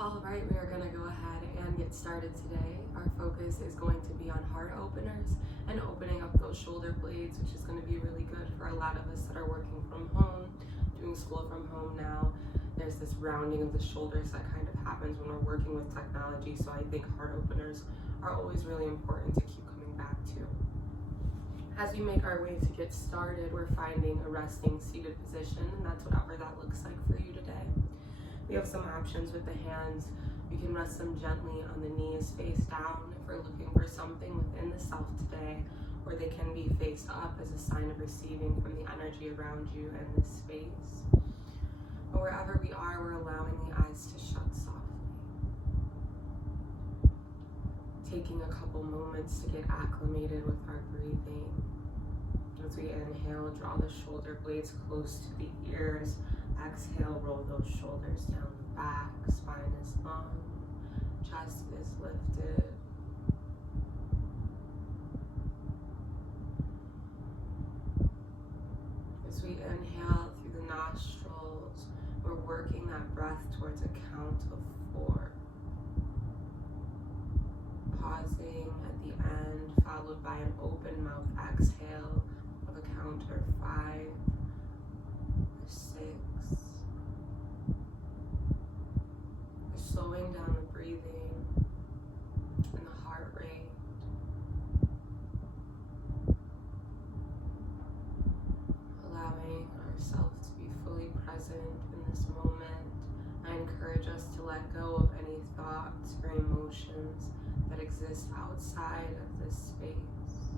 All right, we are going to go ahead and get started today. Our focus is going to be on heart openers and opening up those shoulder blades, which is going to be really good for a lot of us that are working from home, doing school from home now. There's this rounding of the shoulders that kind of happens when we're working with technology, so I think heart openers are always really important to keep coming back to. As we make our way to get started, we're finding a resting seated position, and that's whatever that looks like for you today. We have some options with the hands. We can rest them gently on the knees, face down if we're looking for something within the self today, or they can be face up as a sign of receiving from the energy around you and this space. But wherever we are, we're allowing the eyes to shut softly. Taking a couple moments to get acclimated with our breathing. As we inhale, draw the shoulder blades close to the ears. Exhale, roll those shoulders down the back, spine is long, chest is lifted. As we inhale through the nostrils, we're working that breath towards a count of 4. Pausing at the end, followed by an open mouth exhale of a count of 5 or 6. Slowing down the breathing and the heart rate. Allowing ourselves to be fully present in this moment. I encourage us to let go of any thoughts or emotions that exist outside of this space,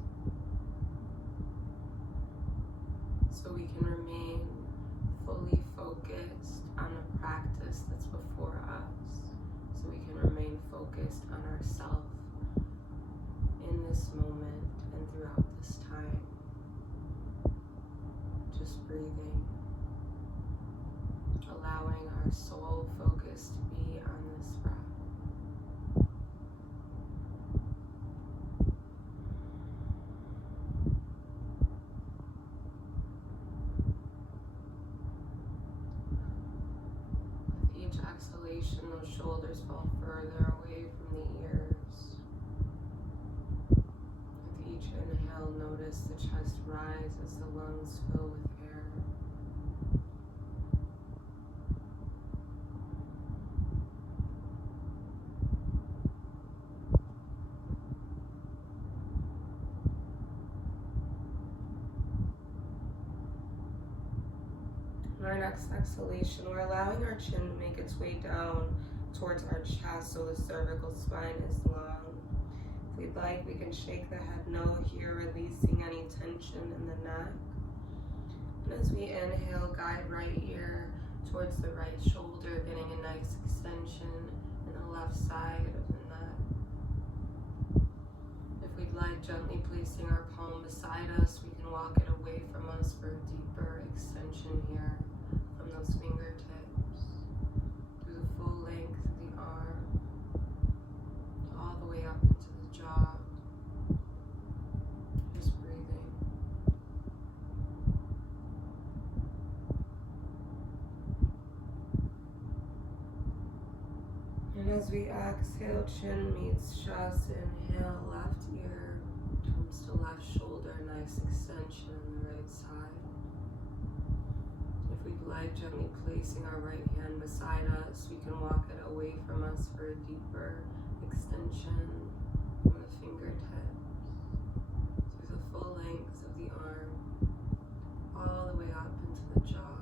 so we can remain fully focused on the practice that's before us, so we can remain focused on ourselves in this moment and throughout this time. Just breathing, allowing our sole focus to be on this breath. Exhalation, those shoulders fall further away from the ears. With each inhale, notice the chest rise as the lungs fill with air. In our next exhalation, we're allowing our chin to make its way down towards our chest so the cervical spine is long. If we'd like, we can shake the head no here, releasing any tension in the neck. And as we inhale, guide right ear towards the right shoulder, getting a nice extension in the left side of the neck. If we'd like, gently placing our palm beside us, we can walk it away from us for a deeper extension here. From those fingertips, through the full length of the arm, all the way up into the jaw. Just breathing. And as we exhale, chin meets chest, inhale, left ear comes to left shoulder, nice extension on the right side. If we'd like, gently placing our right hand beside us, we can walk it away from us for a deeper extension from the fingertips, through the full length of the arm, all the way up into the jaw.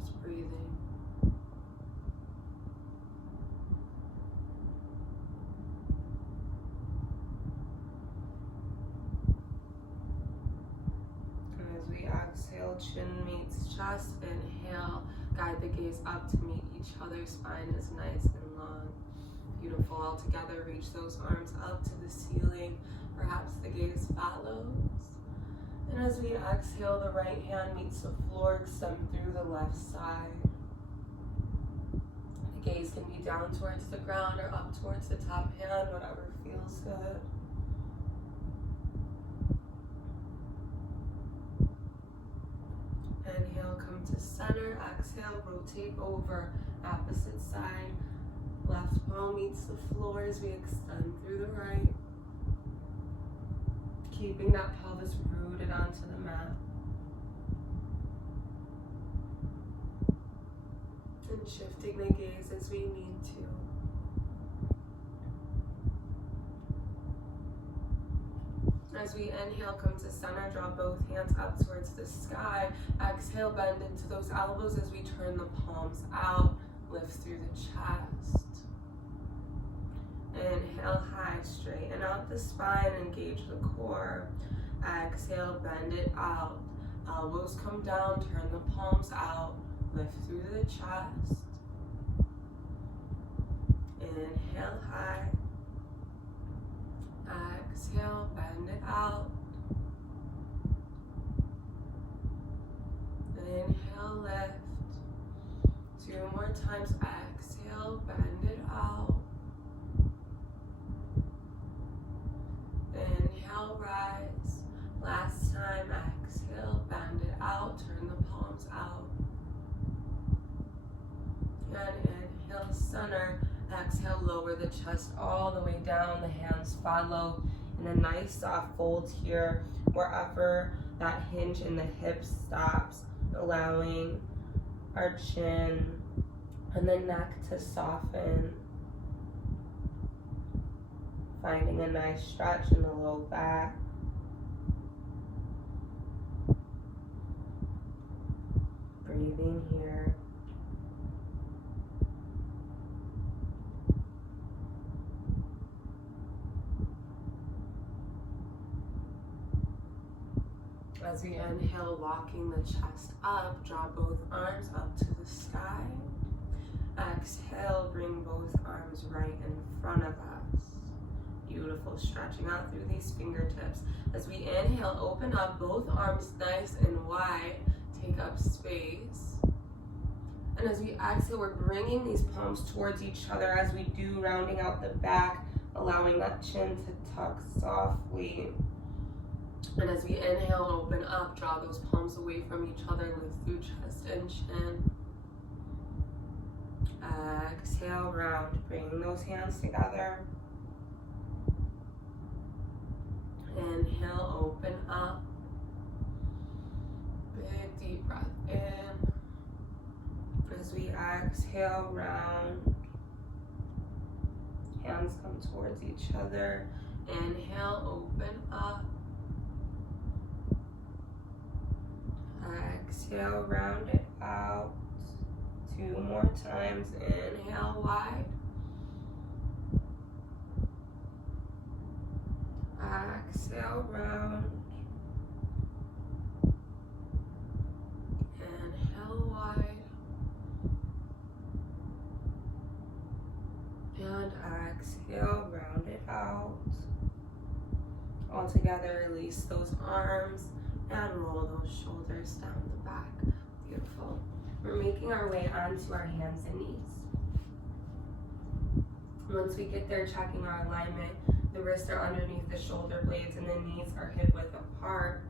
Just breathing. Exhale, chin meets chest. Inhale, guide the gaze up to meet each other. Spine is nice and long. Beautiful. All together, reach those arms up to the ceiling. Perhaps the gaze follows. And as we exhale, the right hand meets the floor. Extend through the left side. The gaze can be down towards the ground or up towards the top hand, whatever feels good. Inhale, come to center. center. Exhale, rotate over, opposite side. Left palm meets the floor as we extend through the right. Keeping that pelvis rooted onto the mat. And shifting the gaze as we need to. As we inhale, come to center, draw both hands up towards the sky. Exhale, bend into those elbows as we turn the palms out. Lift through the chest. Inhale, high, straighten out the spine, engage the core. Exhale, bend it out. Elbows come down, turn the palms out. Lift through the chest. Inhale, high. Exhale, bend it out. Inhale, lift. 2 more times. Exhale, bend it out. Inhale, rise. Last time. Exhale, bend it out. Turn the palms out. And inhale, center. Exhale, lower the chest all the way down. The hands follow. And a nice soft fold here wherever that hinge in the hips stops, allowing our chin and the neck to soften. Finding a nice stretch in the low back. Breathing here. As we inhale, walking the chest up, draw both arms up to the sky. Exhale, bring both arms right in front of us. Beautiful, stretching out through these fingertips. As we inhale, open up both arms nice and wide, take up space. And as we exhale, we're bringing these palms towards each other as we do, rounding out the back, allowing that chin to tuck softly. And as we inhale, open up, draw those palms away from each other, lift through chest and chin. Exhale, round, bringing those hands together. Inhale, open up. Big deep breath in. As we exhale, round. Hands come towards each other. Inhale, open up. Exhale, round it out. 2 more times. Inhale, wide. Exhale, round. Inhale, wide. And exhale, round it out. All together, release those arms and roll those shoulders down the back. Beautiful. We're making our way onto our hands and knees. Once we get there, checking our alignment, the wrists are underneath the shoulder blades and the knees are hip width apart.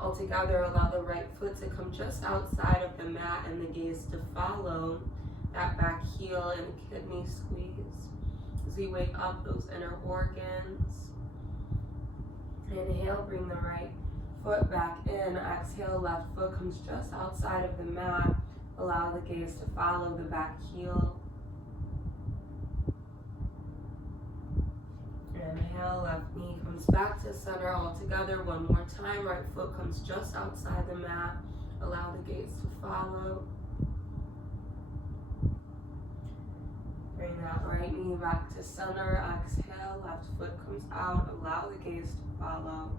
All together, allow the right foot to come just outside of the mat and the gaze to follow that back heel and kidney squeeze. As we wake up those inner organs. Inhale, bring the right foot back in. Exhale, left foot comes just outside of the mat. Allow the gaze to follow the back heel. Inhale, left knee comes back to center all together. One more time. Right foot comes just outside the mat. Allow the gaze to follow. Bring that right knee back to center. Exhale, left foot comes out. Allow the gaze to follow.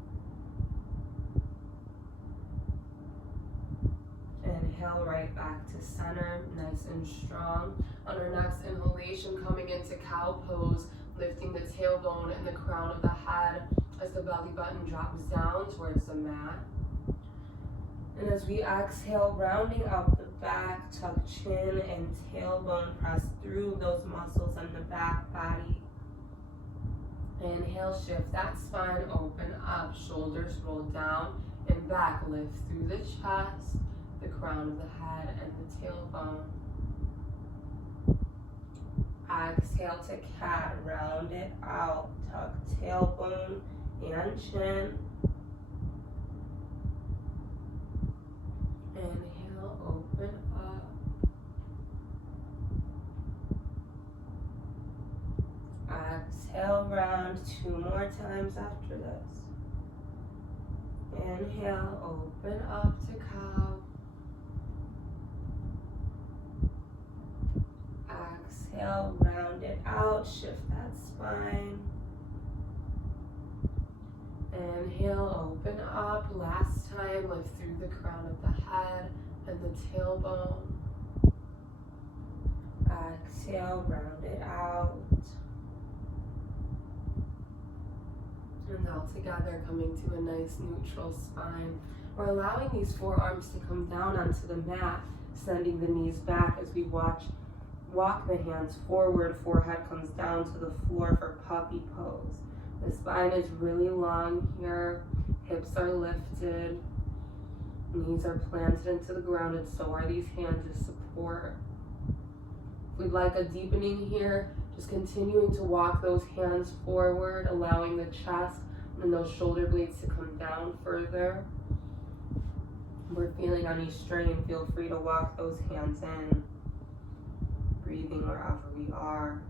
Inhale, right back to center, nice and strong. On our next inhalation, coming into cow pose, lifting the tailbone and the crown of the head as the belly button drops down towards the mat. And as we exhale, rounding out the back, tuck chin and tailbone, press through those muscles in the back body. Inhale, shift that spine, open up, shoulders roll down and back, lift through the chest. the crown of the head and the tailbone. Exhale to cat, round it out, tuck tailbone and chin. Inhale, open up. Exhale, round 2 more times after this. Inhale, open up to cow. Exhale, round it out, shift that spine. Inhale, open up. Last time, lift through the crown of the head and the tailbone. Exhale, round it out. And all together, coming to a nice neutral spine. We're allowing these forearms to come down onto the mat, sending the knees back as we walk the hands forward. Forehead comes down to the floor for puppy pose. The spine is really long here. Hips are lifted. Knees are planted into the ground, and so are these hands as support. If we'd like a deepening here, just continuing to walk those hands forward, allowing the chest and those shoulder blades to come down further. If we're feeling any strain, feel free to walk those hands in, breathing wherever we are.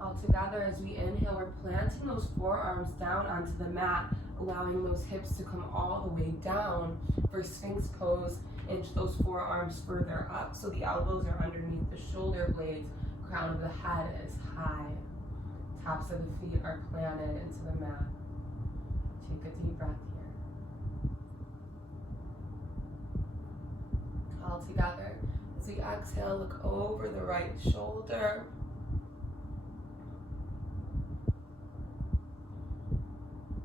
All together, as we inhale, we're planting those forearms down onto the mat, allowing those hips to come all the way down for Sphinx pose. Inch those forearms further up so the elbows are underneath the shoulder blades. Crown of the head is high. Tops of the feet are planted into the mat. Take a deep breath here. All together, as we exhale, look over the right shoulder.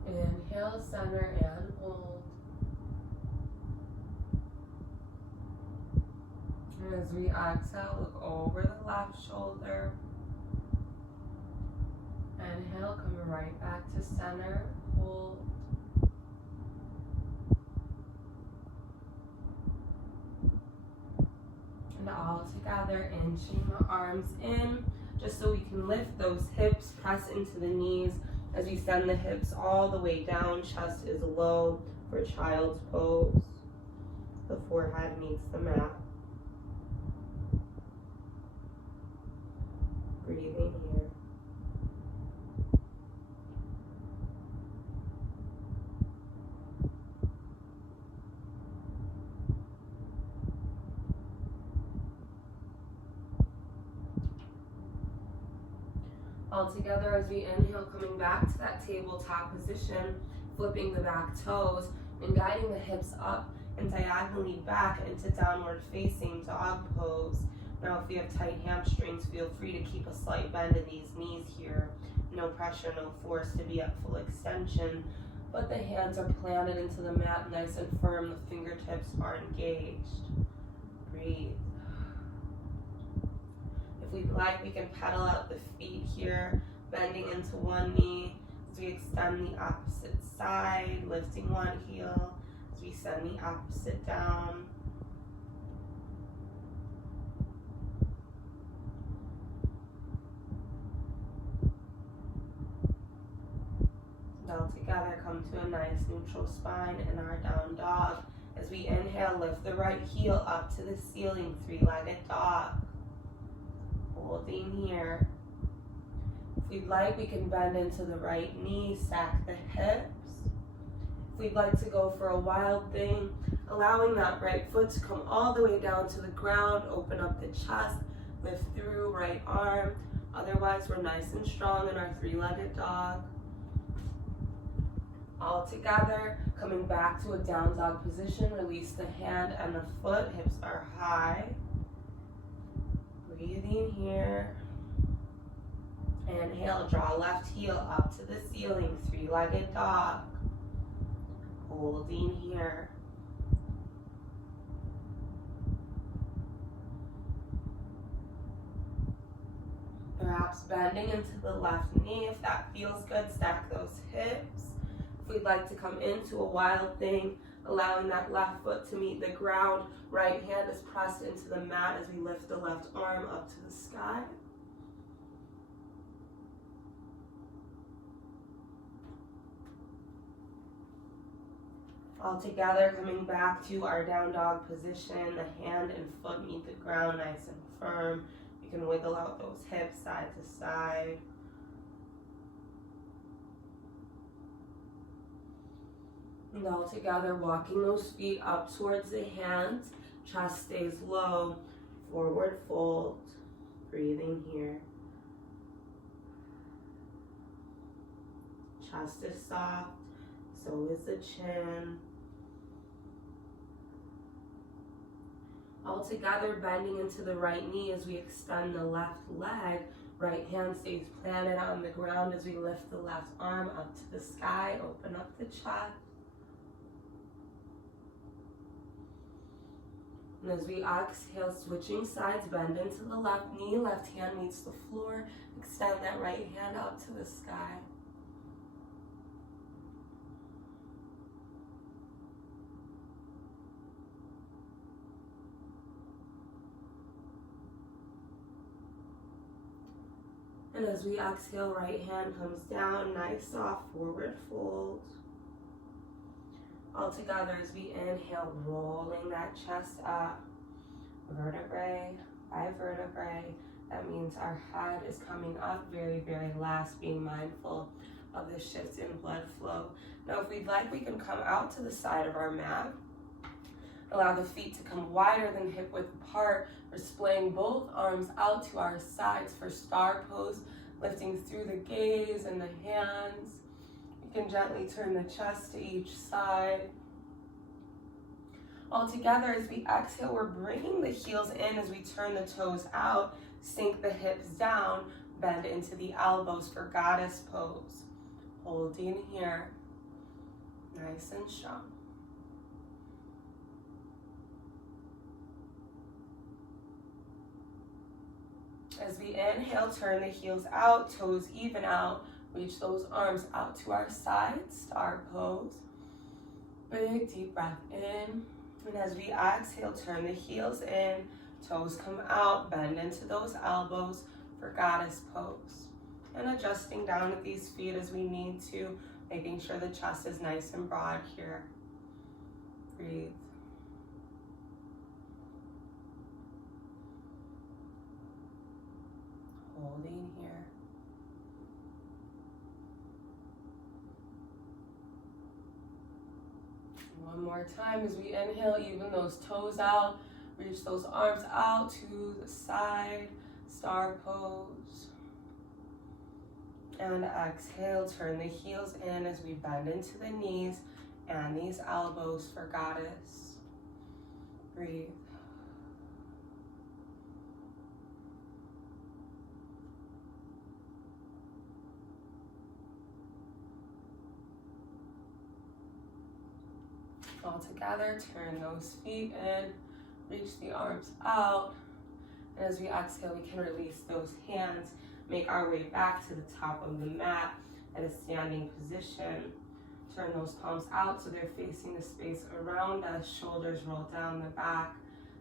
Inhale, center, and hold. And as we exhale, look over the left shoulder. Inhale, come right back to center, hold. And all together, inching the arms in, just so we can lift those hips, press into the knees. As we send the hips all the way down, chest is low for child's pose. The forehead meets the mat. Breathing here. All together, as we inhale, coming back to that tabletop position, flipping the back toes and guiding the hips up and diagonally back into downward facing dog pose. Now, if you have tight hamstrings, feel free to keep a slight bend in these knees here. No pressure, no force to be at full extension, but the hands are planted into the mat nice and firm. The fingertips are engaged. Breathe. If we'd like, we can pedal out the feet here, bending into one knee as we extend the opposite side, lifting one heel as we send the opposite down. All together, come to a nice neutral spine in our down dog. As we inhale, lift the right heel up to the ceiling, three-legged dog. Holding here. If we'd like, we can bend into the right knee, sack the hips. If we'd like to go for a wild thing, allowing that right foot to come all the way down to the ground, open up the chest, lift through, right arm. Otherwise, we're nice and strong in our three-legged dog. All together, coming back to a down dog position, release the hand and the foot, hips are high. Breathing here. Inhale, draw left heel up to the ceiling, three-legged dog. Holding here. Perhaps bending into the left knee. If that feels good, stack those hips. If we'd like to come into a wild thing, allowing that left foot to meet the ground, right hand is pressed into the mat as we lift the left arm up to the sky. All together, coming back to our down dog position, the hand and foot meet the ground nice and firm. You can wiggle out those hips side to side. And all together, walking those feet up towards the hands, chest stays low, forward fold, breathing here. Chest is soft, so is the chin. All together, bending into the right knee as we extend the left leg. Right hand stays planted on the ground as we lift the left arm up to the sky. Open up the chest. And as we exhale, switching sides, bend into the left knee. Left hand meets the floor. Extend that right hand out to the sky. And as we exhale, right hand comes down, nice soft forward fold. All together as we inhale, rolling that chest up, vertebrae by vertebrae. That means our head is coming up very, very last, being mindful of the shift in blood flow. Now, if we'd like, we can come out to the side of our mat. Allow the feet to come wider than hip width apart. We're splaying both arms out to our sides for star pose, lifting through the gaze and the hands. You can gently turn the chest to each side. All together, as we exhale, we're bringing the heels in as we turn the toes out, sink the hips down, bend into the elbows for goddess pose. Holding here, nice and strong. As we inhale, turn the heels out, toes even out. Reach those arms out to our sides, star pose. Big deep breath in. And as we exhale, turn the heels in, toes come out, bend into those elbows for goddess pose. And adjusting down at these feet as we need to, making sure the chest is nice and broad here. Breathe. Holding here. One more time as we inhale, even those toes out, reach those arms out to the side, star pose. And exhale, turn the heels in as we bend into the knees and these elbows for goddess. Breathe. All together, turn those feet in, reach the arms out. And as we exhale, we can release those hands, make our way back to the top of the mat at a standing position. Turn those palms out so they're facing the space around us, shoulders roll down the back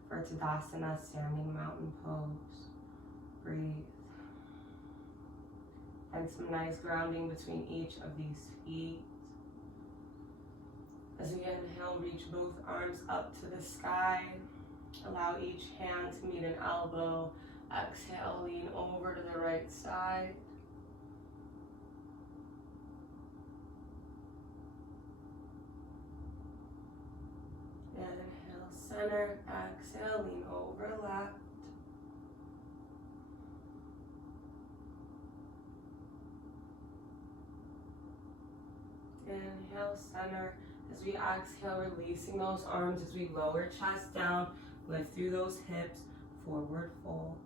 for Tadasana, standing mountain pose. Breathe. And some nice grounding between each of these feet. As we inhale, reach both arms up to the sky. Allow each hand to meet an elbow. Exhale, lean over to the right side. Inhale, center. Exhale, lean over left. Inhale, center. As we exhale, releasing those arms as we lower chest down, lift through those hips, forward fold.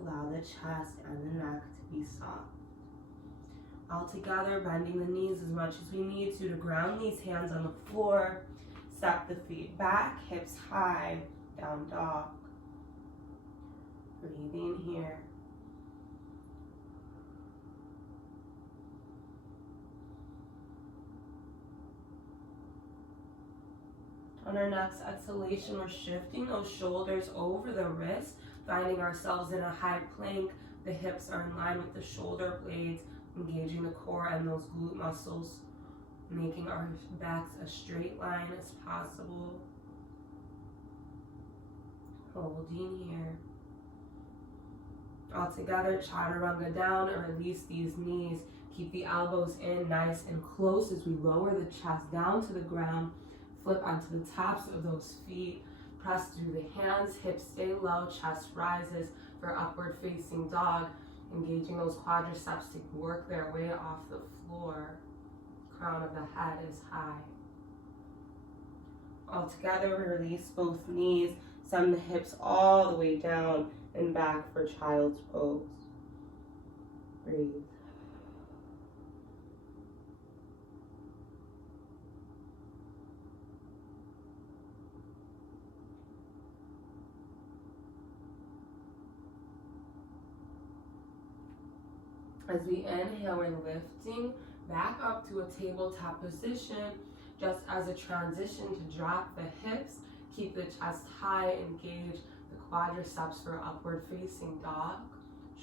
Allow the chest and the neck to be soft. All together, bending the knees as much as we need to ground these hands on the floor. Step the feet back, hips high, down dog. Breathing here. On our next exhalation, we're shifting those shoulders over the wrists, finding ourselves in a high plank. The hips are in line with the shoulder blades, engaging the core and those glute muscles, making our backs a straight line as possible. Holding here. All together, chaturanga down and release these knees. Keep the elbows in nice and close as we lower the chest down to the ground. Flip onto the tops of those feet. Press through the hands, hips stay low, chest rises for upward facing dog. Engaging those quadriceps to work their way off the floor. Crown of the head is high. All together, release both knees. Send the hips all the way down and back for child's pose. Breathe. As we inhale, we're lifting back up to a tabletop position, just as a transition to drop the hips. Keep the chest high, engage the quadriceps for upward facing dog.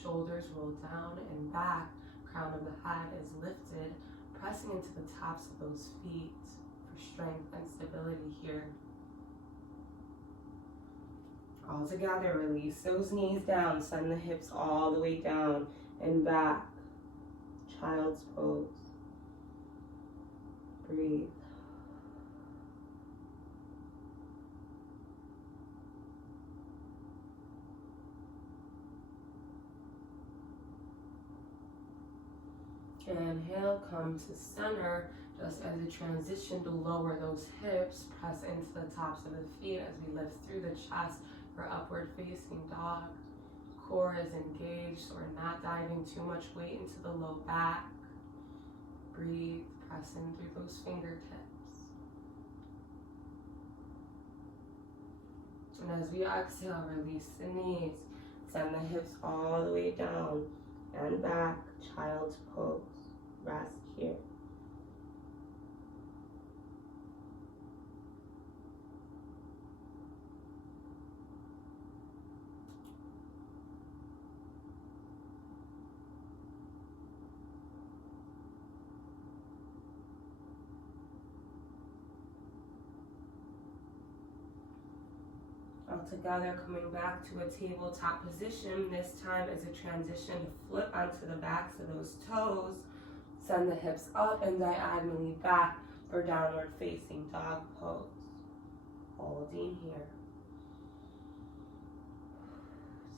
Shoulders roll down and back. Crown of the head is lifted, pressing into the tops of those feet for strength and stability here. All together, release those knees down. Send the hips all the way down and back. Child's pose. Breathe. Inhale, come to center, just as a transition to lower those hips. Press into the tops of the feet as we lift through the chest for upward facing dog. Core is engaged, so we're not diving too much weight into the low back. Breathe, press in through those fingertips. And as we exhale, release the knees. Send the hips all the way down and back. Child's pose. Rest here. All together, coming back to a tabletop position. This time as a transition to flip onto the backs of those toes. Send the hips up and diagonally back for downward facing dog pose. Holding here.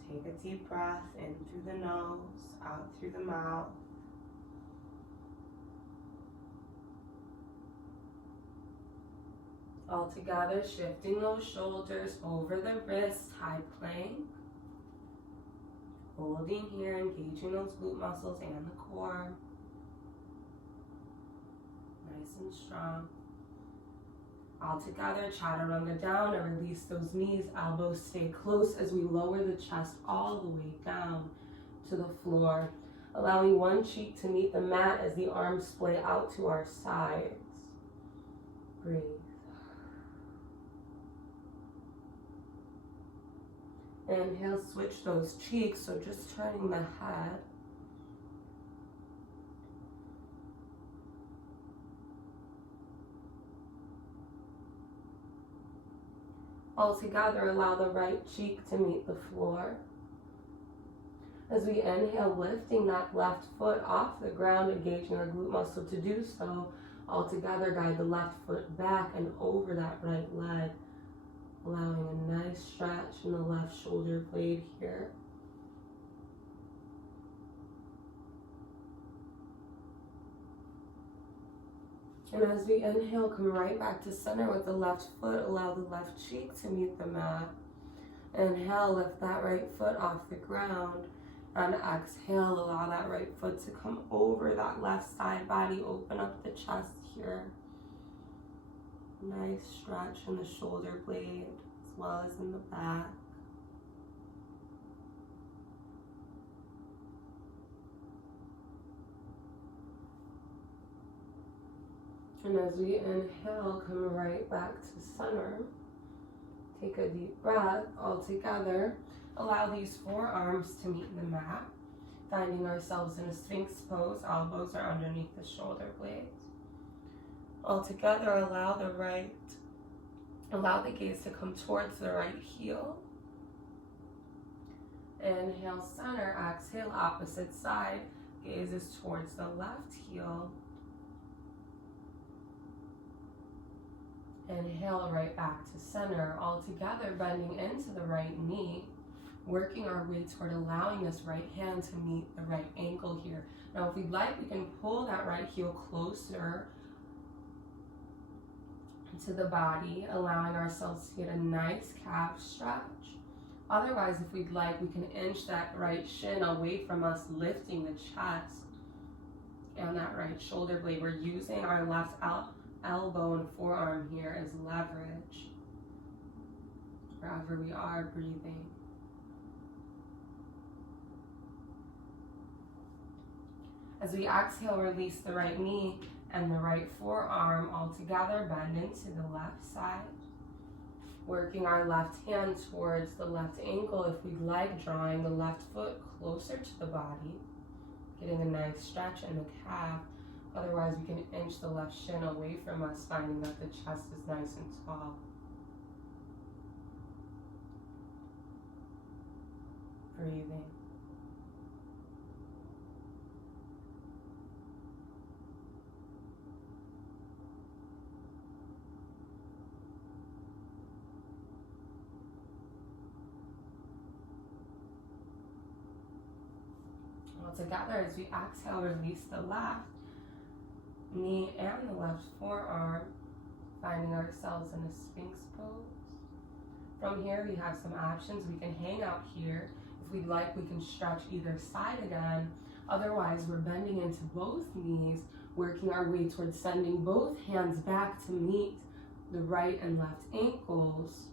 Take a deep breath in through the nose, out through the mouth. All together, shifting those shoulders over the wrist, high plank. Holding here, engaging those glute muscles and the core. Nice and strong. All together, chaturanga down and release those knees. Elbows stay close as we lower the chest all the way down to the floor. Allowing one cheek to meet the mat as the arms splay out to our sides. Breathe. Inhale, switch those cheeks, so just turning the head. All together, allow the right cheek to meet the floor. As we inhale, lifting that left foot off the ground, engaging our glute muscle to do so. All together, guide the left foot back and over that right leg. Allowing a nice stretch in the left shoulder blade here. And as we inhale, come right back to center with the left foot. Allow the left cheek to meet the mat. Inhale, lift that right foot off the ground. And exhale, allow that right foot to come over that left side body. Open up the chest here. Nice stretch in the shoulder blade as well as in the back. And as we inhale, come right back to center. Take a deep breath all together. Allow these forearms to meet the mat. Finding ourselves in a Sphinx pose, elbows are underneath the shoulder blades. All together, allow the gaze to come towards the right heel. Inhale, center, exhale, opposite side. Gaze is towards the left heel. Inhale, right back to center. All together, bending into the right knee. Working our way toward allowing this right hand to meet the right ankle here. Now, if we'd like, we can pull that right heel closer to the body, allowing ourselves to get a nice calf stretch. Otherwise, if we'd like, we can inch that right shin away from us, lifting the chest and that right shoulder blade. We're using our left elbow and forearm here as leverage wherever we are breathing. As we exhale, release the right knee and the right forearm all together, bend into the left side. Working our left hand towards the left ankle if we'd like, drawing the left foot closer to the body, getting a nice stretch in the calf. Otherwise, we can inch the left shin away from us, finding that the chest is nice and tall. Breathing. All together, as we exhale, release the left knee and the left forearm, finding ourselves in a Sphinx pose. From here, we have some options. We can hang out here. If we'd like, we can stretch either side again. Otherwise, we're bending into both knees, working our way towards sending both hands back to meet the right and left ankles.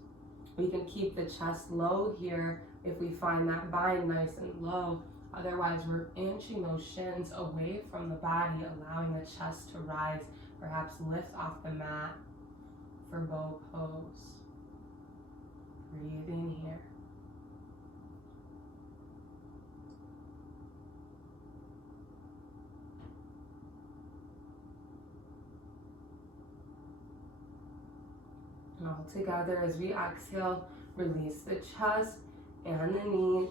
We can keep the chest low here if we find that bind nice and low. Otherwise, we're inching those shins away from the body, allowing the chest to rise, perhaps lift off the mat for bow pose. Breathing here. All together, as we exhale, release the chest and the knees.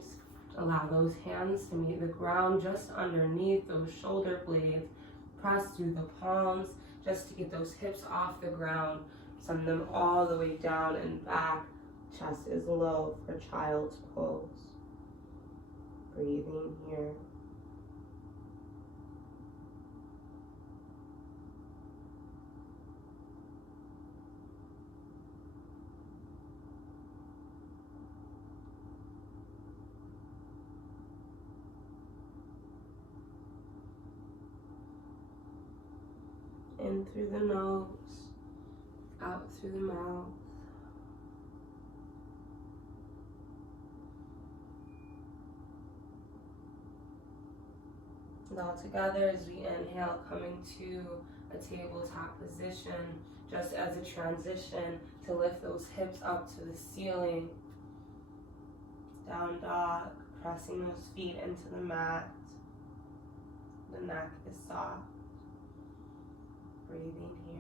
Allow those hands to meet the ground just underneath those shoulder blades. Press through the palms just to get those hips off the ground. Send them all the way down and back. Chest is low for child's pose. Breathing here. In through the nose, out through the mouth. And all together as we inhale, coming to a tabletop position, just as a transition to lift those hips up to the ceiling. Down dog, pressing those feet into the mat. The neck is soft. Breathing here.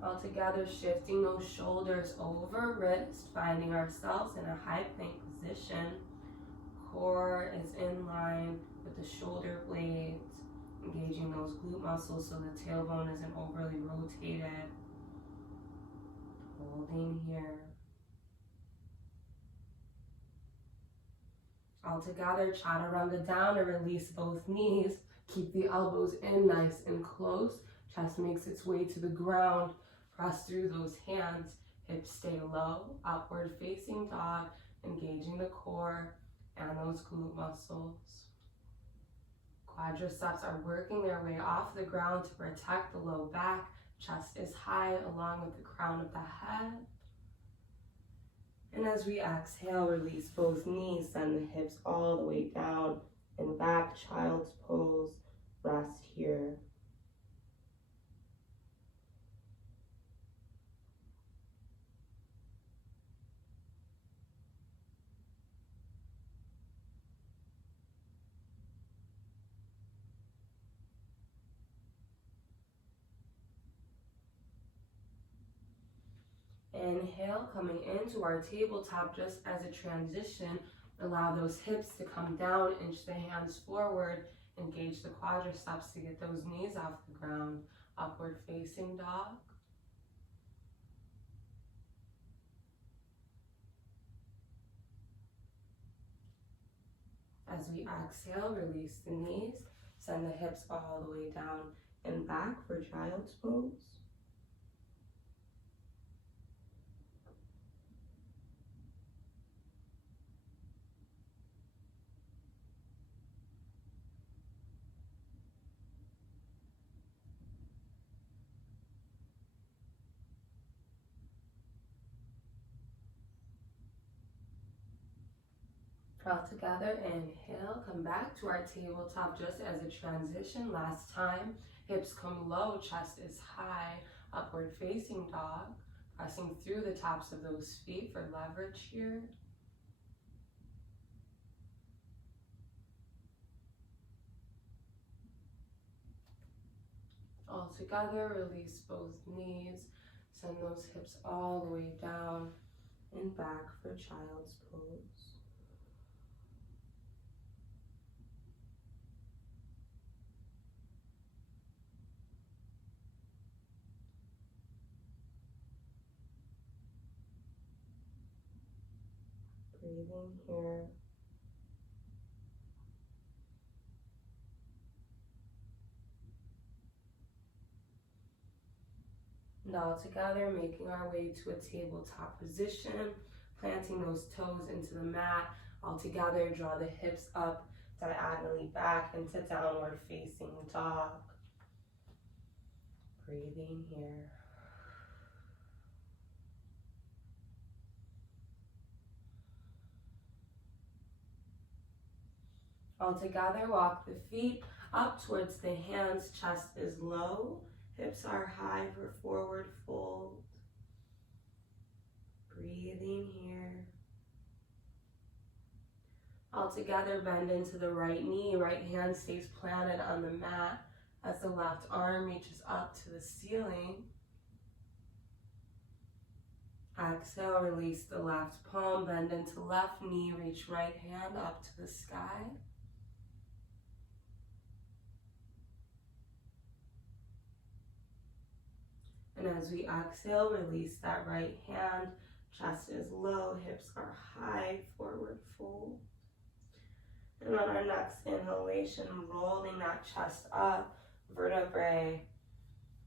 All together, shifting those shoulders over wrist, finding ourselves in a high plank position. Core is in line with the shoulder blades, engaging those glute muscles so the tailbone isn't overly rotated. Holding here. All together, chaturanga down and release both knees. Keep the elbows in nice and close. Chest makes its way to the ground. Press through those hands. Hips stay low. Upward facing dog. Engaging the core and those glute muscles. Quadriceps are working their way off the ground to protect the low back. Chest is high along with the crown of the head. And as we exhale, release both knees, send the hips all the way down and back, child's pose, rest here. Inhale, coming into our tabletop just as a transition. Allow those hips to come down, inch the hands forward, engage the quadriceps to get those knees off the ground. Upward facing dog. As we exhale, release the knees, send the hips all the way down and back for child's pose. All together, inhale, come back to our tabletop just as a transition. Last time, hips come low, chest is high, upward facing dog. Pressing through the tops of those feet for leverage here. All together, release both knees. Send those hips all the way down and back for child's pose. Breathing here. And all together, making our way to a tabletop position, planting those toes into the mat. All together, draw the hips up diagonally back into downward facing dog. Breathing here. All together, walk the feet up towards the hands, chest is low, hips are high for forward fold. Breathing here. All together, bend into the right knee, right hand stays planted on the mat as the left arm reaches up to the ceiling. Exhale, release the left palm, bend into left knee, reach right hand up to the sky. And as we exhale, release that right hand. Chest is low, hips are high, forward fold. And on our next inhalation, rolling that chest up, vertebrae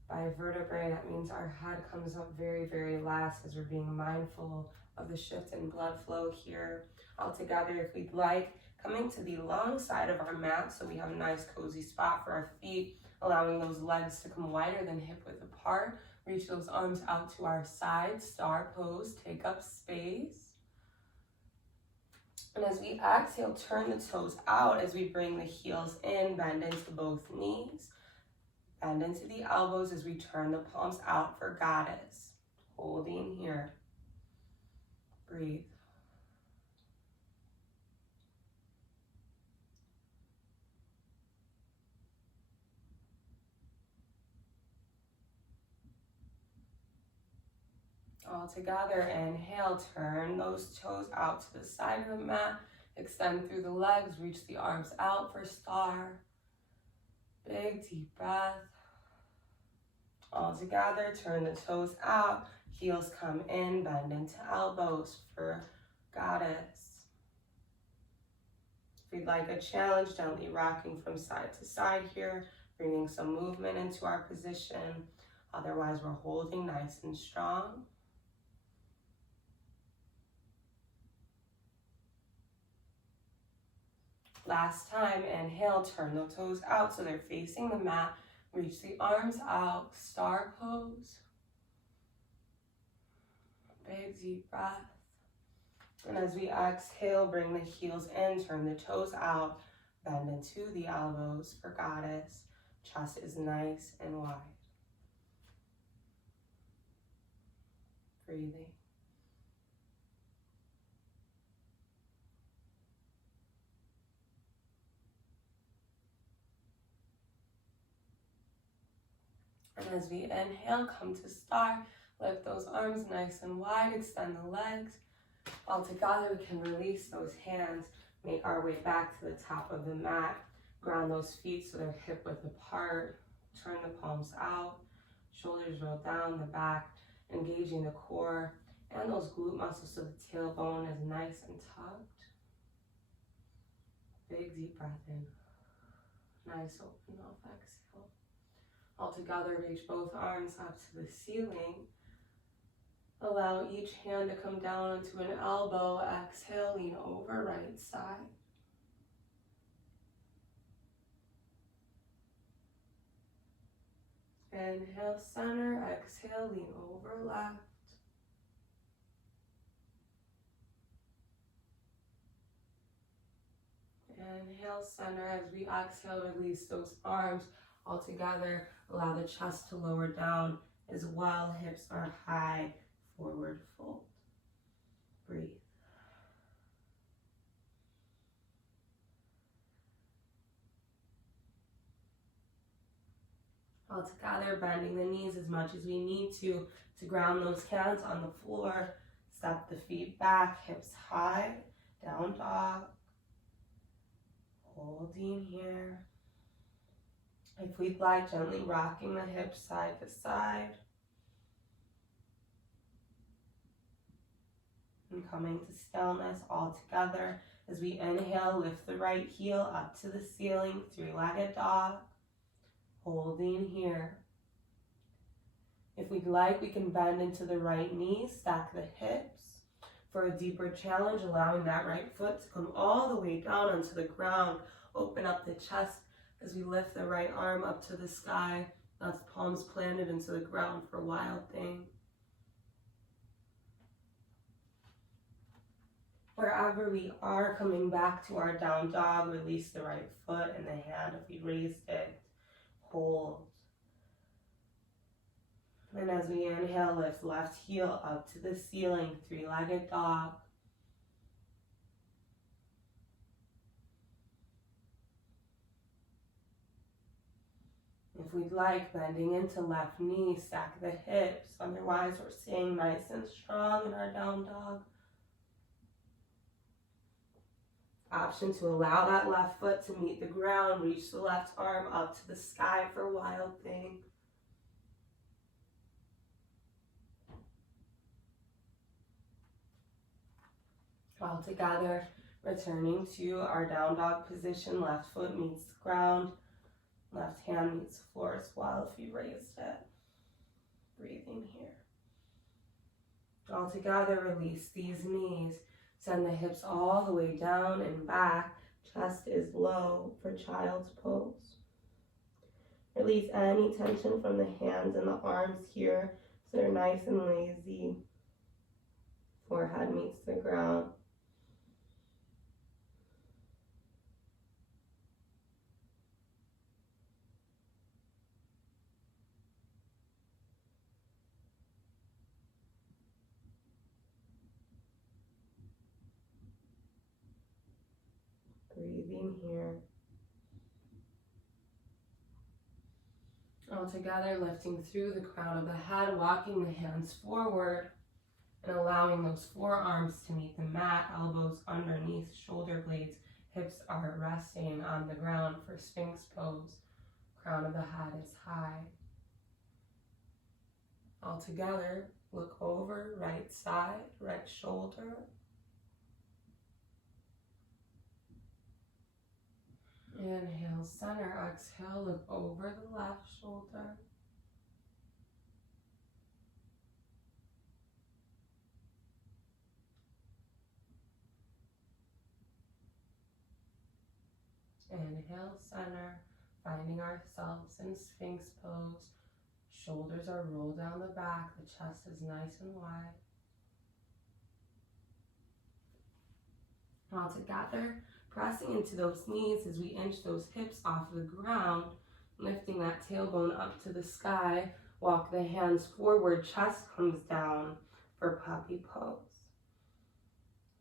by vertebrae. That means our head comes up very, very last as we're being mindful of the shift in blood flow here. All together, if we'd like, coming to the long side of our mat so we have a nice cozy spot for our feet, allowing those legs to come wider than hip width apart. Reach those arms out to our sides, star pose, take up space. And as we exhale, turn the toes out as we bring the heels in, bend into both knees. Bend into the elbows as we turn the palms out for goddess. Holding here. Breathe. All together, inhale, turn those toes out to the side of the mat. Extend through the legs, reach the arms out for star. Big deep breath. All together, turn the toes out, heels come in, bend into elbows for goddess. If we'd like a challenge, gently rocking from side to side here, bringing some movement into our position. Otherwise, we're holding nice and strong. Last time, inhale, turn the toes out so they're facing the mat. Reach the arms out, star pose. Big deep breath. And as we exhale, bring the heels in, turn the toes out, bend into the elbows for goddess. Chest is nice and wide. Breathing. And as we inhale, come to star. Lift those arms nice and wide, extend the legs. All together, we can release those hands, make our way back to the top of the mat. Ground those feet so they're hip width apart. Turn the palms out, shoulders roll down the back, engaging the core and those glute muscles so the tailbone is nice and tucked. Big deep breath in. Nice open off exhale. All together, reach both arms up to the ceiling. Allow each hand to come down onto an elbow. Exhale, lean over right side. Inhale, center. Exhale, lean over left. Inhale, center. As we exhale, release those arms all together. Allow the chest to lower down as well. Hips are high. Forward fold. Breathe. All together, bending the knees as much as we need to ground those hands on the floor. Step the feet back, hips high, down dog. Holding here. If we'd like, gently rocking the hips side to side. And coming to stillness all together. As we inhale, lift the right heel up to the ceiling, three-legged dog. Holding here. If we'd like, we can bend into the right knee, stack the hips. For a deeper challenge, allowing that right foot to come all the way down onto the ground. Open up the chest as we lift the right arm up to the sky. Left palms planted into the ground for wild thing. Wherever we are, coming back to our down dog, release the right foot and the hand if we raised it. Hold. And as we inhale, lift left heel up to the ceiling, three-legged dog. If we'd like, bending into left knee, stack the hips. Otherwise, we're staying nice and strong in our down dog. Option to allow that left foot to meet the ground. Reach the left arm up to the sky for wild thing. All together, returning to our down dog position. Left foot meets the ground. Left hand meets the floor as well if you raised it. Breathing here. All together, release these knees. Send the hips all the way down and back. Chest is low for child's pose. Release any tension from the hands and the arms here so they're nice and lazy. Forehead meets the ground. Breathing here. All together, lifting through the crown of the head, walking the hands forward and allowing those forearms to meet the mat, elbows underneath shoulder blades, hips are resting on the ground for Sphinx pose. Crown of the head is high. All together, look over, right side, right shoulder. Inhale, center. Exhale, look over the left shoulder. Inhale, center. Finding ourselves in Sphinx pose. Shoulders are rolled down the back. The chest is nice and wide. All together, pressing into those knees as we inch those hips off the ground, lifting that tailbone up to the sky. Walk the hands forward, chest comes down for puppy pose.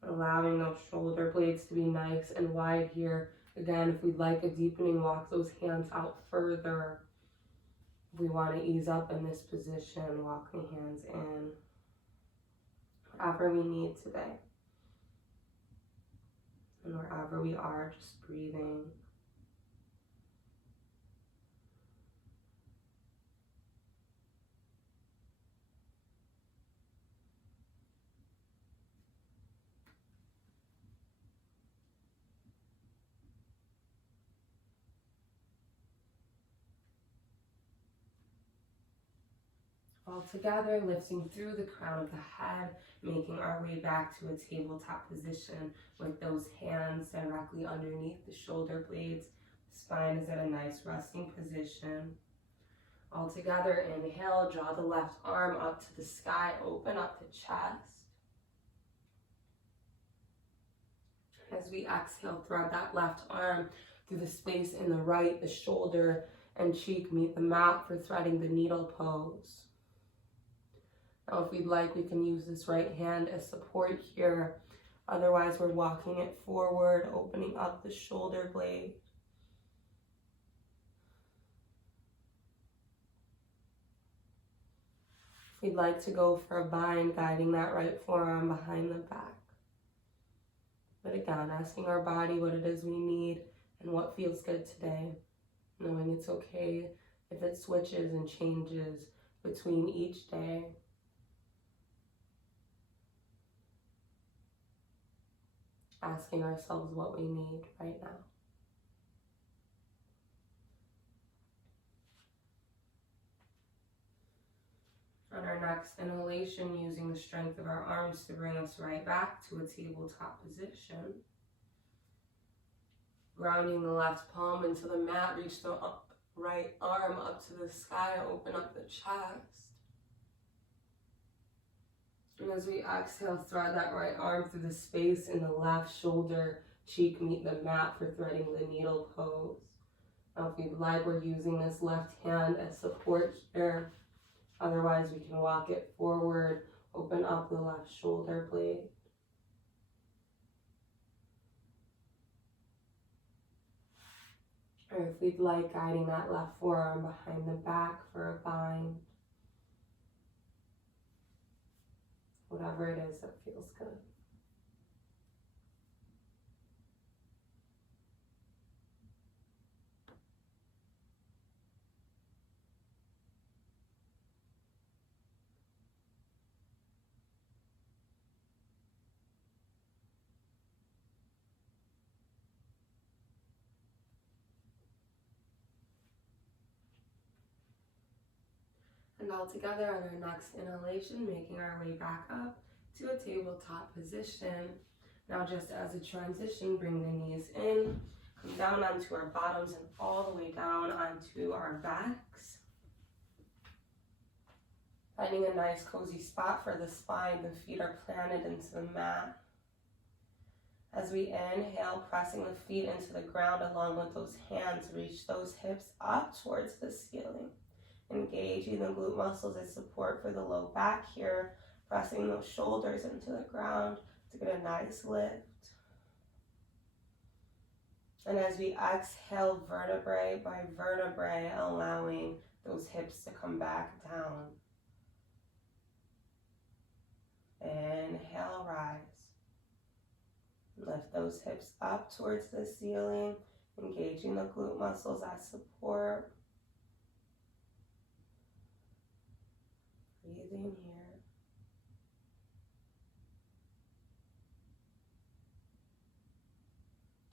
Allowing those shoulder blades to be nice and wide here. Again, if we'd like a deepening, walk those hands out further. If we want to ease up in this position, walk the hands in. Whatever we need today. And wherever we are, just breathing. All together, lifting through the crown of the head, making our way back to a tabletop position with those hands directly underneath the shoulder blades. The spine is at a nice resting position. All together, inhale, draw the left arm up to the sky, open up the chest. As we exhale, thread that left arm through the space in the right, the shoulder and cheek meet the mat for threading the needle pose. Now, if we'd like, we can use this right hand as support here. Otherwise, we're walking it forward, opening up the shoulder blade. If we'd like to go for a bind, guiding that right forearm behind the back. But again, asking our body what it is we need and what feels good today. Knowing it's okay if it switches and changes between each day. Asking ourselves what we need right now. On our next inhalation, using the strength of our arms to bring us right back to a tabletop position. Grounding the left palm into the mat, reach the right arm up to the sky, open up the chest. And as we exhale, thread that right arm through the space in the left shoulder, cheek meet the mat for threading the needle pose. Now if you'd like, we're using this left hand as support here. Otherwise, we can walk it forward, open up the left shoulder blade. Or if we'd like, guiding that left forearm behind the back for a bind. Whatever it is that feels good. And all together on our next inhalation, making our way back up to a tabletop position. Now just as a transition, bring the knees in, come down onto our bottoms and all the way down onto our backs. Finding a nice cozy spot for the spine, the feet are planted into the mat. As we inhale, pressing the feet into the ground along with those hands, reach those hips up towards the ceiling. Engaging the glute muscles as support for the low back here, pressing those shoulders into the ground to get a nice lift. And as we exhale, vertebrae by vertebrae, allowing those hips to come back down. Inhale, rise. Lift those hips up towards the ceiling, engaging the glute muscles as support. Breathing here.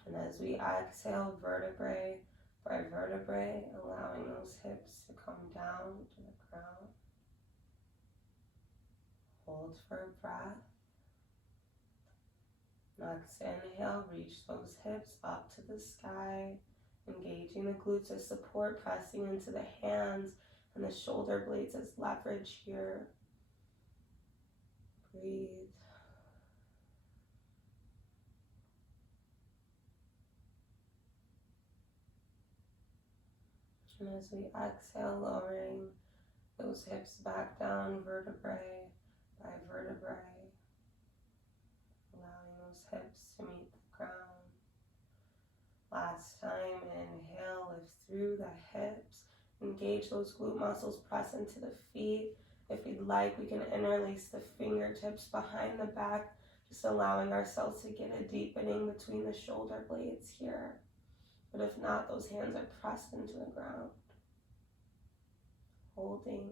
And As we exhale, vertebrae by vertebrae, allowing those hips to come down to the ground. Hold for a breath. Next inhale, reach those hips up to the sky, engaging the glutes as support, pressing into the hands and the shoulder blades as leverage here. Breathe. And as we exhale, lowering those hips back down, vertebrae by vertebrae, allowing those hips to meet the ground. Last time, inhale, lift through the hips, engage those glute muscles, press into the feet. If you'd like, we can interlace the fingertips behind the back, just allowing ourselves to get a deepening between the shoulder blades here. But if not, those hands are pressed into the ground. Holding.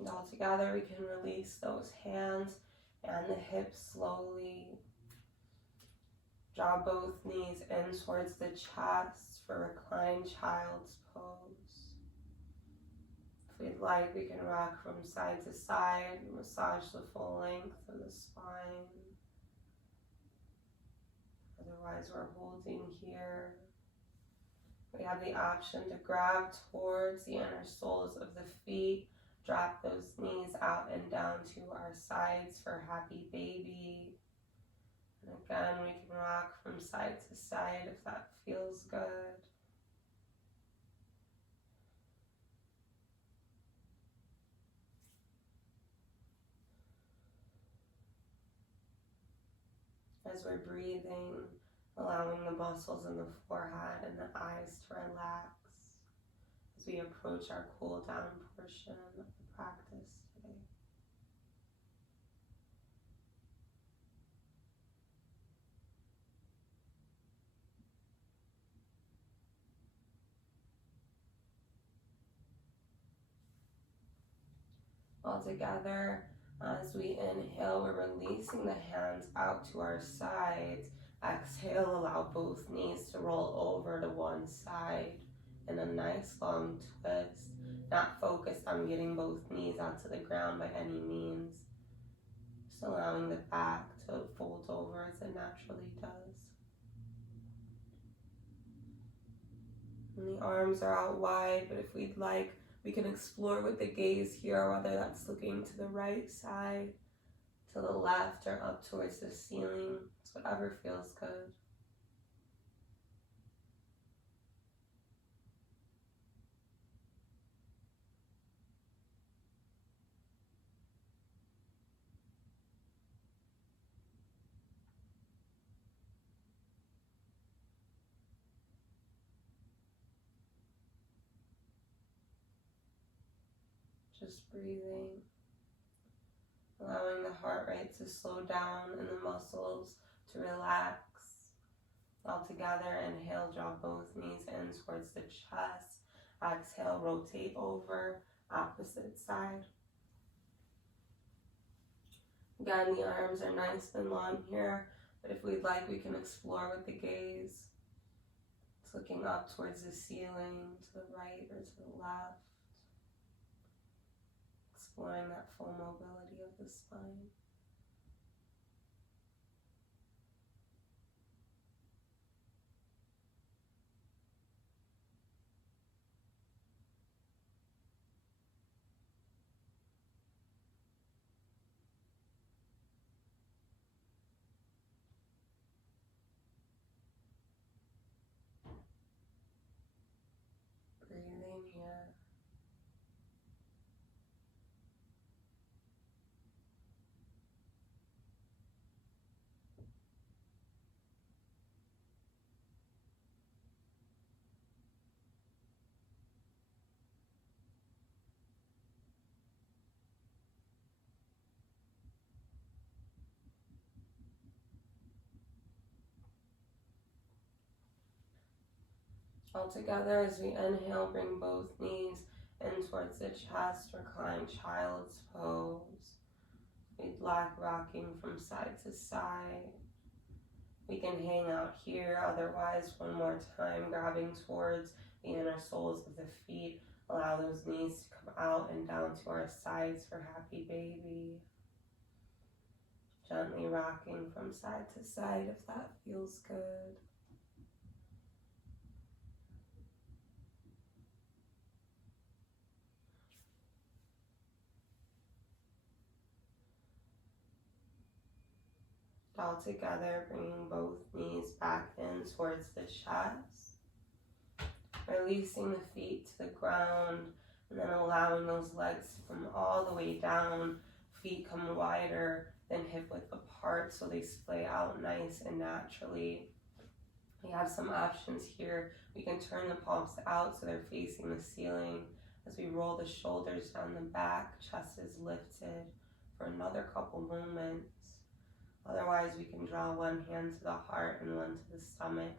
And all together, we can release those hands and the hips slowly. Draw both knees in towards the chest for reclined child's pose. If we'd like, we can rock from side to side, massage the full length of the spine. Otherwise, we're holding here. We have the option to grab towards the inner soles of the feet, drop those knees out and down to our sides for happy baby. And again, we can rock from side to side if that feels good. As we're breathing, allowing the muscles in the forehead and the eyes to relax as we approach our cool down portion of the practice today. All together, as we inhale, we're releasing the hands out to our sides. Exhale, allow both knees to roll over to one side in a nice long twist. Not focused on getting both knees out to the ground by any means. Just allowing the back to fold over as it naturally does. And the arms are out wide, but if we'd like, we can explore with the gaze here, whether that's looking to the right side, to the left, or up towards the ceiling. It's whatever feels good. Just breathing, allowing the heart rate to slow down and the muscles to relax. All together, inhale, draw both knees in towards the chest. Exhale, rotate over, opposite side. Again, the arms are nice and long here, but if we'd like, we can explore with the gaze. It's looking up towards the ceiling, to the right or to the left. Exploring that full mobility of the spine. Breathing here. All together, as we inhale, bring both knees in towards the chest, recline child's pose. We black rocking from side to side. We can hang out here, otherwise one more time, grabbing towards the inner soles of the feet. Allow those knees to come out and down to our sides for happy baby. Gently rocking from side to side if that feels good. All together, bringing both knees back in towards the chest. Releasing the feet to the ground, and then allowing those legs to come all the way down. Feet come wider than hip width apart, so they splay out nice and naturally. We have some options here. We can turn the palms out so they're facing the ceiling. As we roll the shoulders down the back, chest is lifted for another couple moments. Otherwise, we can draw one hand to the heart and one to the stomach,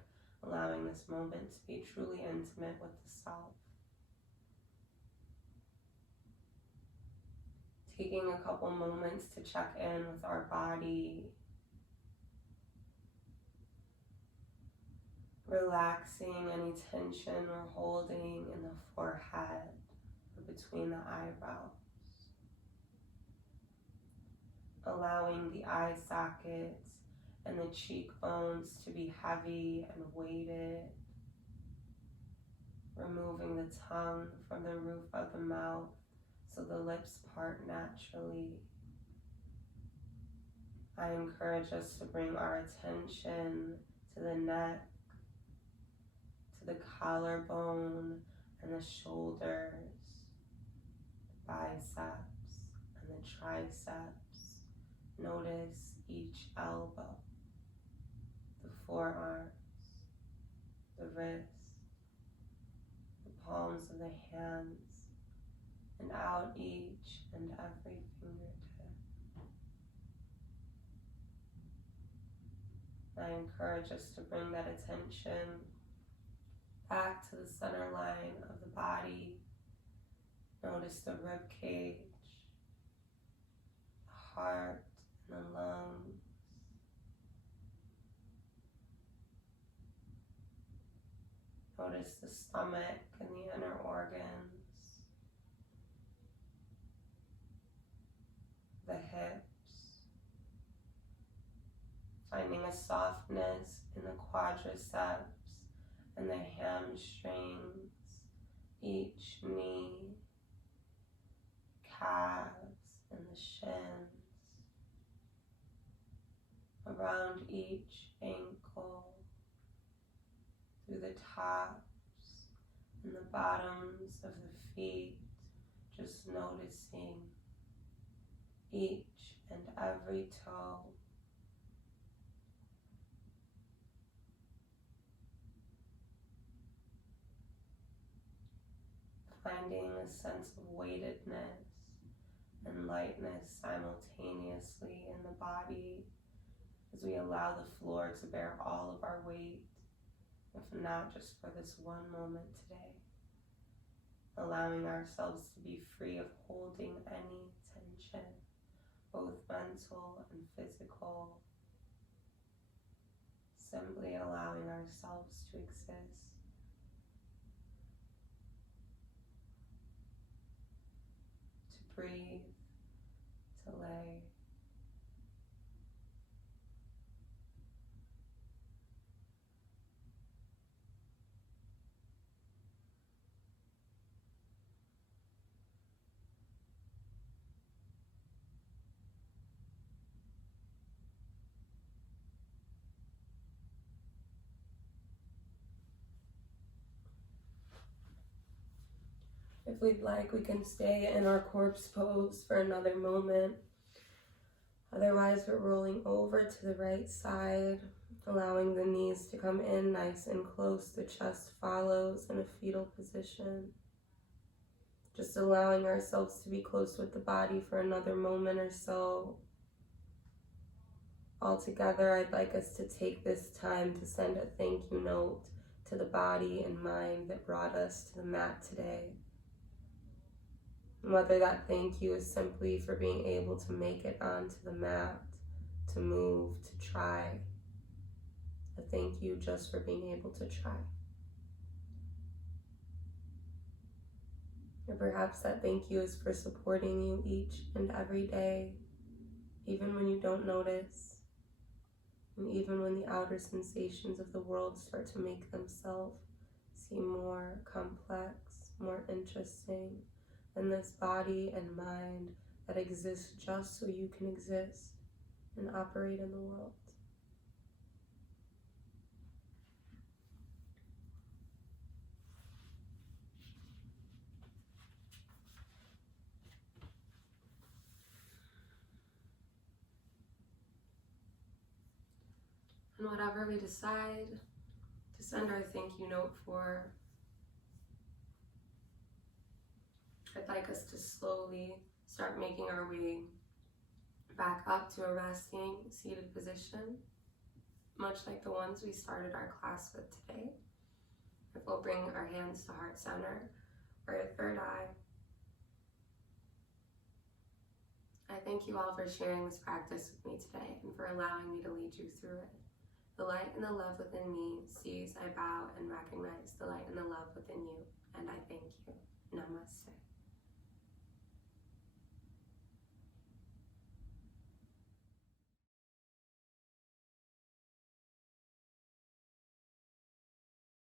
allowing this moment to be truly intimate with the self. Taking a couple moments to check in with our body. Relaxing any tension we're holding in the forehead or between the eyebrows. Allowing the eye sockets and the cheekbones to be heavy and weighted. Removing the tongue from the roof of the mouth so the lips part naturally. I encourage us to bring our attention to the neck, to the collarbone and the shoulders, the biceps and the triceps. Notice each elbow, the forearms, the wrists, the palms of the hands, and out each and every fingertip. I encourage us to bring that attention back to the center line of the body. Notice the rib cage, the heart, and the lungs. Notice the stomach and the inner organs, the hips, finding a softness in the quadriceps and the hamstrings, each knee, calves and the shins, around each ankle, through the tops and the bottoms of the feet, just noticing each and every toe. Finding a sense of weightedness and lightness simultaneously in the body as we allow the floor to bear all of our weight, if not just for this one moment today. Allowing ourselves to be free of holding any tension, both mental and physical. Simply allowing ourselves to exist. To breathe, to lay. If we'd like, we can stay in our corpse pose for another moment. Otherwise, we're rolling over to the right side, allowing the knees to come in nice and close. The chest follows in a fetal position. Just allowing ourselves to be close with the body for another moment or so. Altogether, I'd like us to take this time to send a thank you note to the body and mind that brought us to the mat today. Whether that thank you is simply for being able to make it onto the mat, to move, to try. A thank you just for being able to try. Or perhaps that thank you is for supporting you each and every day, even when you don't notice, and even when the outer sensations of the world start to make themselves seem more complex, more interesting than this body and mind that exists just so you can exist and operate in the world. And whatever we decide to send our thank you note for, I'd like us to slowly start making our way back up to a resting, seated position, much like the ones we started our class with today. If we'll bring our hands to heart center or your third eye. I thank you all for sharing this practice with me today and for allowing me to lead you through it. The light and the love within me sees, I bow, and recognize the light and the love within you, and I thank you. Namaste.